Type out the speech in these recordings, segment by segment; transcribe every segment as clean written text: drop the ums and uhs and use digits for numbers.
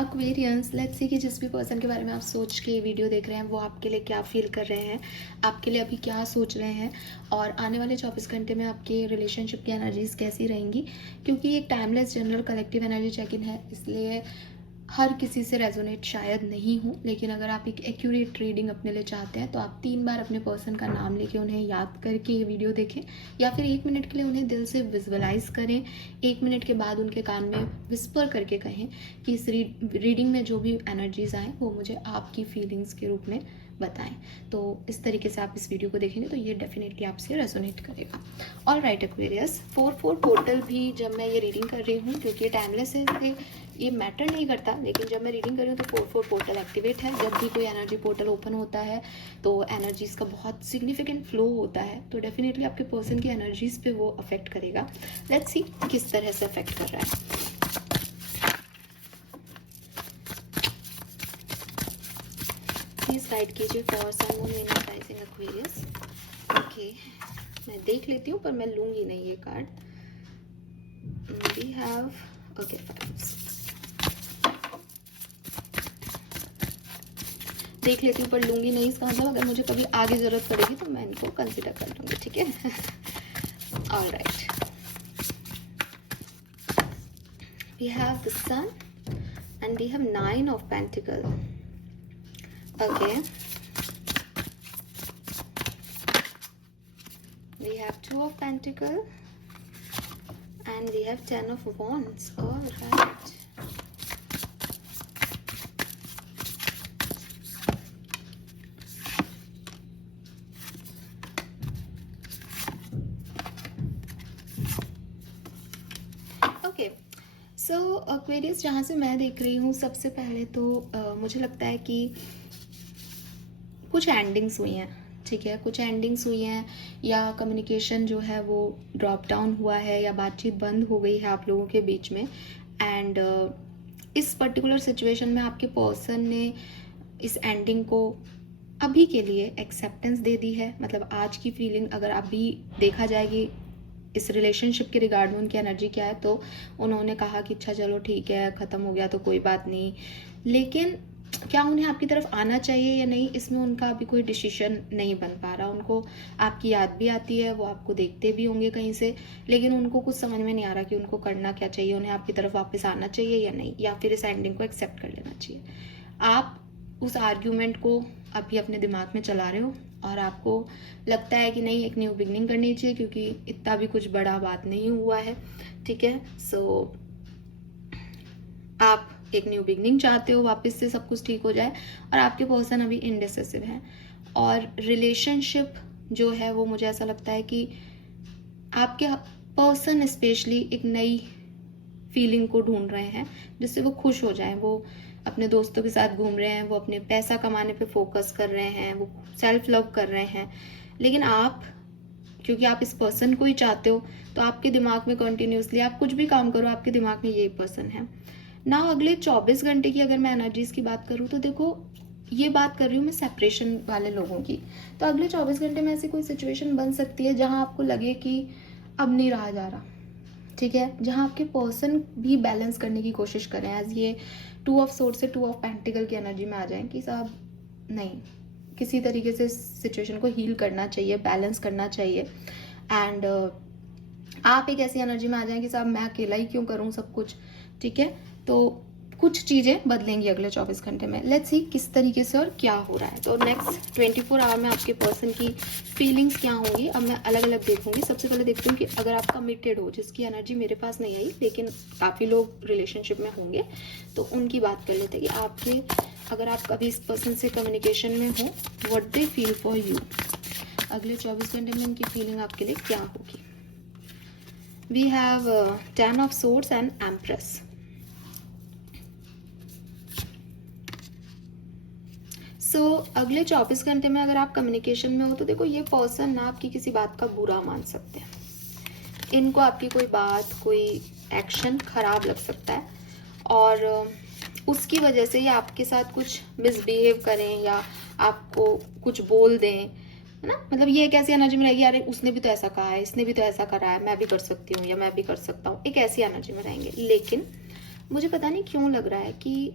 Aquarians, let's see कि जिस भी पर्सन के बारे में आप सोच के वीडियो देख रहे हैं वो आपके लिए क्या फील कर रहे हैं, आपके लिए अभी क्या सोच रहे हैं, और आने वाले 24 घंटे में आपके रिलेशनशिप की एनर्जीज कैसी रहेंगी। क्योंकि ये एक timeless general collective energy check in है, इसलिए हर किसी से रेजोनेट शायद नहीं हो, लेकिन अगर आप एक एक्यूरेट रीडिंग अपने लिए चाहते हैं तो आप 3 बार अपने पर्सन का नाम लेके उन्हें याद करके ये वीडियो देखें, या फिर 1 मिनट के लिए उन्हें दिल से विजुअलाइज करें। 1 मिनट के बाद उनके कान में विस्पर करके कहें कि इस रीडिंग में जो भी एनर्जीज आए वो मुझे आपकी फीलिंग्स के रूप में बताएं। तो इस तरीके से आप इस वीडियो को देखेंगे तो ये डेफिनेटली आपसे रेजोनेट करेगा। ऑल राइट एक्वेरियस, 4-4 पोर्टल भी जब मैं ये रीडिंग कर रही हूँ, क्योंकि ये टाइमलेस है, ये मैटर नहीं करता, लेकिन जब मैं रीडिंग कर रही हूँ तो 4-4 पोर्टल एक्टिवेट है। जब भी कोई एनर्जी पोर्टल ओपन होता है तो एनर्जीज का बहुत सिग्निफिकेंट फ्लो होता है, तो डेफिनेटली आपके पर्सन की एनर्जीज पे वो अफेक्ट करेगा। लेट्स सी किस तरह से अफेक्ट कर रहा है। प्लीज गाइड कीजिए for sun, moon, Venus, rising, Aquarius. Okay, मैं देख लेती हूँ पर मैं लूंगी नहीं ये कार्ड। वी हैव ओके, देख लेती हूँ पर लूंगी नहीं, इसका मतलब अगर मुझे कभी आगे जरूरत पड़ेगी तो मैं इनको कंसिडर कर लूंगी, ठीक है। All right, we have the sun and we have 9 of pentacle. Okay, we have 2 of Pentacle and we have 10 of Wands. All right. Okay, so Aquarius, जहाँ से मैं देख रही हूँ सबसे पहले तो मुझे लगता है कि कुछ एंडिंग्स हुई हैं, ठीक है, कुछ एंडिंग्स हुई हैं, या कम्युनिकेशन जो है वो ड्रॉप डाउन हुआ है, या बातचीत बंद हो गई है आप लोगों के बीच में। एंड इस पर्टिकुलर सिचुएशन में आपके पर्सन ने इस एंडिंग को अभी के लिए एक्सेप्टेंस दे दी है। मतलब आज की फीलिंग अगर अभी देखा जाएगी इस रिलेशनशिप के रिगार्ड में उनकी एनर्जी क्या है, तो उन्होंने कहा कि अच्छा चलो ठीक है, ख़त्म हो गया तो कोई बात नहीं। लेकिन क्या उन्हें आपकी तरफ आना चाहिए या नहीं, इसमें उनका अभी कोई डिसीजन नहीं बन पा रहा। उनको आपकी याद भी आती है, वो आपको देखते भी होंगे कहीं से, लेकिन उनको कुछ समझ में नहीं आ रहा कि उनको करना क्या चाहिए, उन्हें आपकी तरफ वापस आना चाहिए या नहीं, या फिर इस एंडिंग को एक्सेप्ट कर लेना चाहिए। आप उस आर्ग्यूमेंट को अभी अपने दिमाग में चला रहे हो और आपको लगता है कि नहीं, एक न्यू बिगनिंग करनी चाहिए, क्योंकि इतना भी कुछ बड़ा बात नहीं हुआ है, ठीक है। सो आप एक न्यू बिगनिंग चाहते हो, वापस से सब कुछ ठीक हो जाए, और आपके पर्सन अभी इनडिसिसिव हैं। और रिलेशनशिप जो है वो मुझे ऐसा लगता है कि आपके पर्सन स्पेशली एक नई फीलिंग को ढूंढ रहे हैं जिससे वो खुश हो जाएं। वो अपने दोस्तों के साथ घूम रहे हैं, वो अपने पैसा कमाने पे फोकस कर रहे हैं, वो सेल्फ लव कर रहे हैं। लेकिन आप, क्योंकि आप इस पर्सन को ही चाहते हो, तो आपके दिमाग में कंटिन्यूसली आप कुछ भी काम करो, आपके दिमाग में यही पर्सन है ना। अगले 24 घंटे की अगर मैं एनर्जीज की बात करूँ तो देखो, ये बात कर रही हूँ मैं सेपरेशन वाले लोगों की। तो अगले 24 घंटे में ऐसी कोई सिचुएशन बन सकती है जहाँ आपको लगे कि अब नहीं रहा जा रहा, ठीक है, जहाँ आपके पर्सन भी बैलेंस करने की कोशिश करें। एज ये 2 ऑफ सोर्ड से 2 ऑफ पेंटिकल की एनर्जी में आ जाएं कि साहब नहीं, किसी तरीके से सिचुएशन को हील करना चाहिए, बैलेंस करना चाहिए। एंड आप एक ऐसी एनर्जी में आ जाएं कि साहब मैं अकेला ही क्यों करूं सब कुछ, ठीक है। तो कुछ चीज़ें बदलेंगी अगले 24 घंटे में। लेट्स सी किस तरीके से और क्या हो रहा है। तो नेक्स्ट 24 आवर में आपके पर्सन की फीलिंग्स क्या होंगी, अब मैं अलग अलग देखूंगी। सबसे पहले देखती हूँ कि अगर आप कमिटेड हो, जिसकी एनर्जी मेरे पास नहीं आई लेकिन काफ़ी लोग रिलेशनशिप में होंगे, तो उनकी बात कर लेते हैं कि आपके, अगर आप कभी इस पर्सन से कम्युनिकेशन में हो, what they feel for you, अगले 24 घंटे में उनकी फीलिंग आपके लिए क्या होगी। We have 10 of swords and empress. अगले 24 घंटे में अगर आप कम्युनिकेशन में हो तो देखो, ये पर्सन ना आपकी किसी बात का बुरा मान सकते हैं। इनको आपकी कोई बात, कोई एक्शन खराब लग सकता है, और उसकी वजह से ये आपके साथ कुछ मिसबिहेव करें या आपको कुछ बोल दें, है ना। मतलब ये एक ऐसी एनर्जी में रहेगी, यार उसने भी तो ऐसा कहा है, इसने भी तो ऐसा करा है, मैं भी कर सकती हूँ या मैं भी कर सकता हूँ, एक ऐसी एनर्जी में रहेंगे। लेकिन मुझे पता नहीं क्यों लग रहा है कि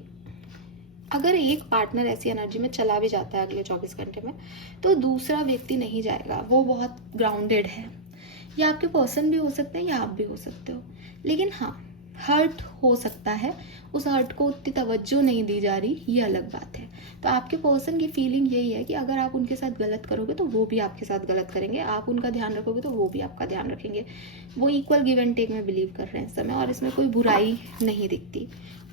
अगर एक पार्टनर ऐसी एनर्जी में चला भी जाता है अगले 24 घंटे में, तो दूसरा व्यक्ति नहीं जाएगा, वो बहुत ग्राउंडेड है। या आपके पर्सन भी हो सकते हैं या आप भी हो सकते हो, लेकिन हाँ, हर्ट हो सकता है, उस हर्ट को उतनी तवज्जो नहीं दी जा रही, ये अलग बात है। तो आपके पर्सन की फीलिंग यही है कि अगर आप उनके साथ गलत करोगे तो वो भी आपके साथ गलत करेंगे, आप उनका ध्यान रखोगे तो वो भी आपका ध्यान रखेंगे। वो इक्वल गिव एंड टेक में बिलीव कर रहे हैं इस समय, और इसमें कोई बुराई नहीं दिखती।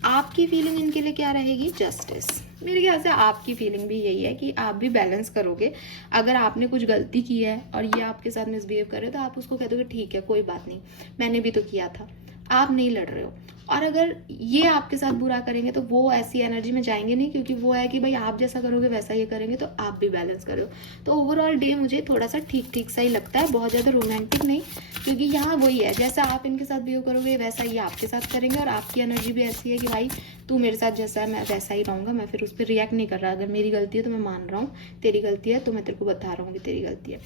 आपकी फीलिंग इनके लिए क्या रहेगी? जस्टिस। मेरे ख्याल से आपकी फीलिंग भी यही है कि आप भी बैलेंस करोगे। अगर आपने कुछ गलती की है और ये आपके साथ मिसबिहेव कर रहे हो तो आप उसको कह दोगे ठीक है, कोई बात नहीं, मैंने भी तो किया था, आप नहीं लड़ रहे हो। और अगर ये आपके साथ बुरा करेंगे तो वो ऐसी एनर्जी में जाएंगे नहीं, क्योंकि वो है कि भाई आप जैसा करोगे वैसा ये करेंगे, तो आप भी बैलेंस करो। तो ओवरऑल डे मुझे थोड़ा सा ठीक ठीक सा ही लगता है, बहुत ज़्यादा रोमांटिक नहीं, क्योंकि यहाँ वही है, जैसा आप इनके साथ बिहेव करोगे वैसा ये आपके साथ करेंगे। और आपकी एनर्जी भी ऐसी है कि भाई तू मेरे साथ जैसा है मैं वैसा ही रहूँगा, मैं फिर उस पर रिएक्ट नहीं कर रहा। अगर मेरी गलती है तो मैं मान रहा हूँ तेरी गलती है, तो मैं तेरे को बता रहा हूँ कि तेरी गलती है।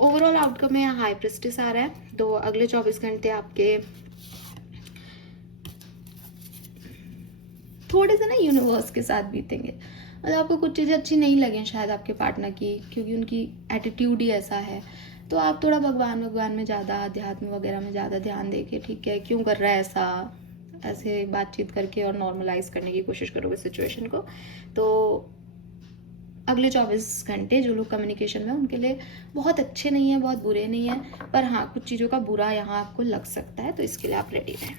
ओवरऑल आउटकम में यहाँ हाई प्रेस्टिस आ रहा है। तो अगले 24 घंटे आपके थोड़े से ना यूनिवर्स के साथ बीतेंगे। मतलब आपको कुछ चीज़ें अच्छी नहीं लगें शायद आपके पार्टनर की, क्योंकि उनकी एटीट्यूड ही ऐसा है। तो आप थोड़ा भगवान में ज़्यादा, अध्यात्म वगैरह में ज़्यादा ध्यान देके, ठीक है क्यों कर रहा है ऐसा, ऐसे बातचीत करके और नॉर्मलाइज करने की कोशिश करोगे सिचुएशन को। तो अगले 24 घंटे जो लोग कम्युनिकेशन में, उनके लिए बहुत अच्छे नहीं है, बहुत बुरे नहीं है, पर हाँ कुछ चीज़ों का बुरा यहाँ आपको लग सकता है, तो इसके लिए आप रेडी रहें।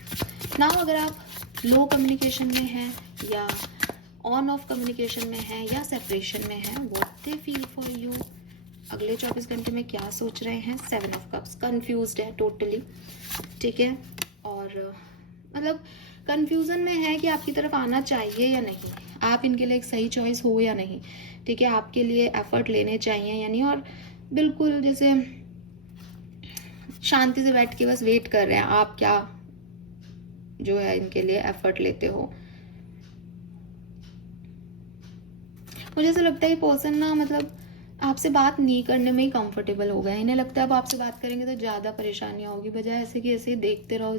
नाउ अगर आप लो कम्युनिकेशन में है या ऑन ऑफ कम्युनिकेशन में है या सेपरेशन में है, what they feel for you, अगले 24 घंटे में क्या सोच रहे हैं? 7 ऑफ कप्स, कंफ्यूज्ड है टोटली, ठीक है। और मतलब कंफ्यूजन में है कि आपकी तरफ आना चाहिए या नहीं, आप इनके लिए एक सही चॉइस हो या नहीं, ठीक है, आपके लिए एफर्ट लेने चाहिए या नहीं। और बिल्कुल जैसे शांति से बैठ के बस वेट कर रहे हैं आप क्या जो है इनके लिए एफर्ट लेते हो। मुझे ऐसा लगता है पर्सन ना, मतलब आपसे बात नहीं करने में ही कंफर्टेबल हो गए। इन्हें लगता है अब आपसे बात करेंगे तो ज़्यादा परेशानियां होगी, बजाय ऐसे कि ऐसे ही देखते रहो,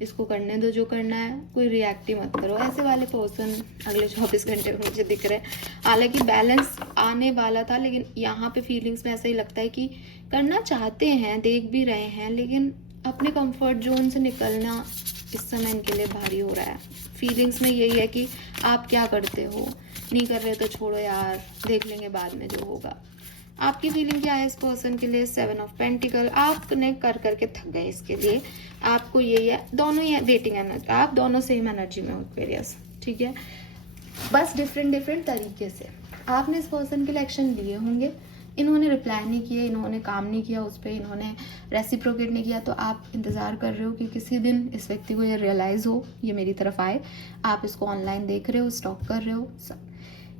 इसको करने दो जो करना है, कोई रिएक्ट ही मत करो। ऐसे वाले पर्सन अगले 24 घंटे में मुझे दिख रहे हैं। हालांकि बैलेंस आने वाला था, लेकिन यहाँ पे फीलिंग्स में ऐसा ही लगता है कि करना चाहते हैं, देख भी रहे हैं, लेकिन अपने कंफर्ट जोन से निकलना इस समय इनके लिए भारी हो रहा है। फीलिंग्स में यही है कि आप क्या करते हो, नहीं कर रहे तो छोड़ो यार, देख लेंगे बाद में जो होगा। आपकी फीलिंग क्या है इस पर्सन के लिए? 7 ऑफ पेंटिकल, आपने कर करके थक गए इसके लिए। आपको यही है, दोनों ही डेटिंग एनर्जी, आप दोनों सेम एनर्जी में हो एक्वेरियस, ठीक है, बस डिफरेंट तरीके से। आपने इस पर्सन के लिए एक्शन लिए होंगे, इन्होंने रिप्लाई नहीं किया, इन्होंने काम नहीं किया उस पर, इन्होंने रेसिप्रोकेट नहीं किया, तो आप इंतज़ार कर रहे हो कि किसी दिन इस व्यक्ति को ये रियलाइज़ हो, ये मेरी तरफ आए। आप इसको ऑनलाइन देख रहे हो, स्टॉक कर रहे हो सब।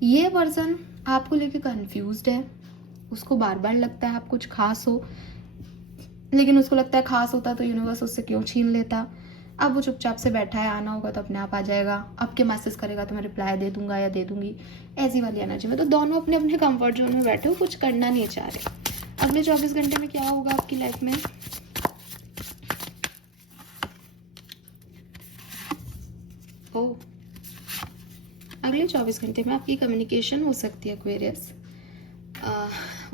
ये पर्सन आपको लेके कंफ्यूज्ड है, उसको बार बार लगता है आप कुछ खास हो, लेकिन उसको लगता है खास होता तो यूनिवर्स उससे क्यों छीन लेता। अब वो चुपचाप से बैठा है, आना होगा तो अपने आप आ जाएगा, अब के मैसेज करेगा तो मैं रिप्लाई दे दूंगा या दे दूंगी, ऐसी वाली एनर्जी में। तो दोनों अपने अपने कंफर्ट जोन में बैठे हो, कुछ करना नहीं चाह रहे। अगले 24 घंटे में क्या होगा आपकी लाइफ में? ओ, अगले 24 घंटे में आपकी कम्युनिकेशन हो सकती है Aquarius.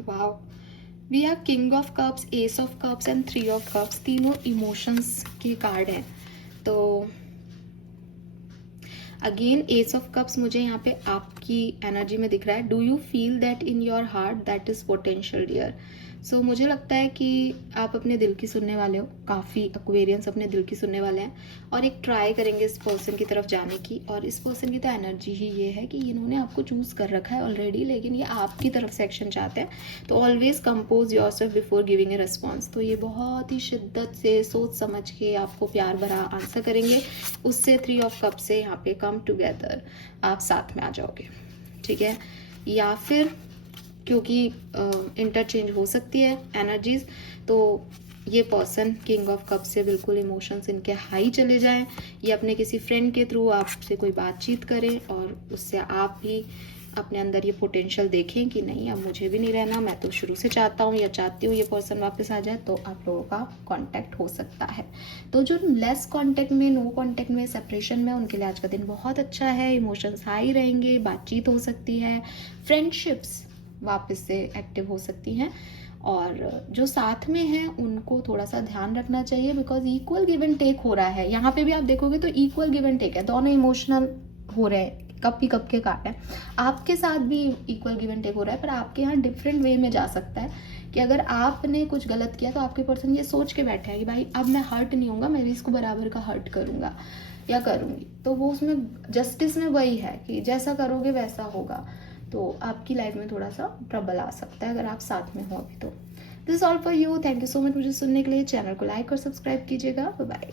Wow, we are king of cups, ace of cups and 3 of cups, तीनों इमोशंस के कार्ड हैं। तो अगेन एस ऑफ कप्स मुझे यहाँ पे आपकी एनर्जी में दिख रहा है। Do you feel that in your heart that is potential dear. So मुझे लगता है कि आप अपने दिल की सुनने वाले हो, काफ़ी एक्वेरियंस अपने दिल की सुनने वाले हैं, और एक ट्राई करेंगे इस पर्सन की तरफ जाने की। और इस पर्सन की तो एनर्जी ही ये है कि इन्होंने आपको चूज़ कर रखा है ऑलरेडी, लेकिन ये आपकी तरफ से एक्शन चाहते हैं। तो always compose yourself before giving a response. तो ये बहुत ही शिद्दत से सोच समझ के आपको प्यार भरा आंसर करेंगे। उससे 3 ऑफ कप से यहाँ पे कम टुगेदर, आप साथ में आ जाओगे, ठीक है। या फिर क्योंकि इंटरचेंज हो सकती है एनर्जीज, तो ये पर्सन किंग ऑफ कप से बिल्कुल इमोशंस इनके हाई चले जाएं, ये अपने किसी फ्रेंड के थ्रू आपसे कोई बातचीत करें और उससे आप भी अपने अंदर ये पोटेंशियल देखें कि नहीं अब मुझे भी नहीं रहना, मैं तो शुरू से चाहता हूँ या चाहती हूँ ये पर्सन वापस आ जाए, तो आप लोगों का कांटेक्ट हो सकता है। तो जो लेस कांटेक्ट में, नो कांटेक्ट में, सेपरेशन में, उनके लिए आज का दिन बहुत अच्छा है। इमोशंस हाई रहेंगे, बातचीत हो सकती है, फ्रेंडशिप्स वापस से एक्टिव हो सकती हैं। और जो साथ में हैं उनको थोड़ा सा ध्यान रखना चाहिए, because equal give and take हो रहा है। यहाँ पे भी आप देखोगे तो इक्वल गिव एंड टेक है, दोनों इमोशनल हो रहे हैं, कप ही कप के काट है। आपके साथ भी इक्वल गिव एंड टेक हो रहा है, पर आपके यहाँ डिफरेंट वे में जा सकता है कि अगर आपने कुछ गलत किया तो आपके पर्सन ये सोच के बैठे हैं कि भाई अब मैं हर्ट नहीं होऊंगा, मैं भी इसको बराबर का हर्ट करूंगा या करूंगी। तो वो उसमें जस्टिस में वही है कि जैसा करोगे वैसा होगा। तो आपकी लाइफ में थोड़ा सा ट्रबल आ सकता है अगर आप साथ में हो अभी। तो this is all for you. Thank you so much मुझे सुनने के लिए। चैनल को लाइक और सब्सक्राइब कीजिएगा। Bye bye.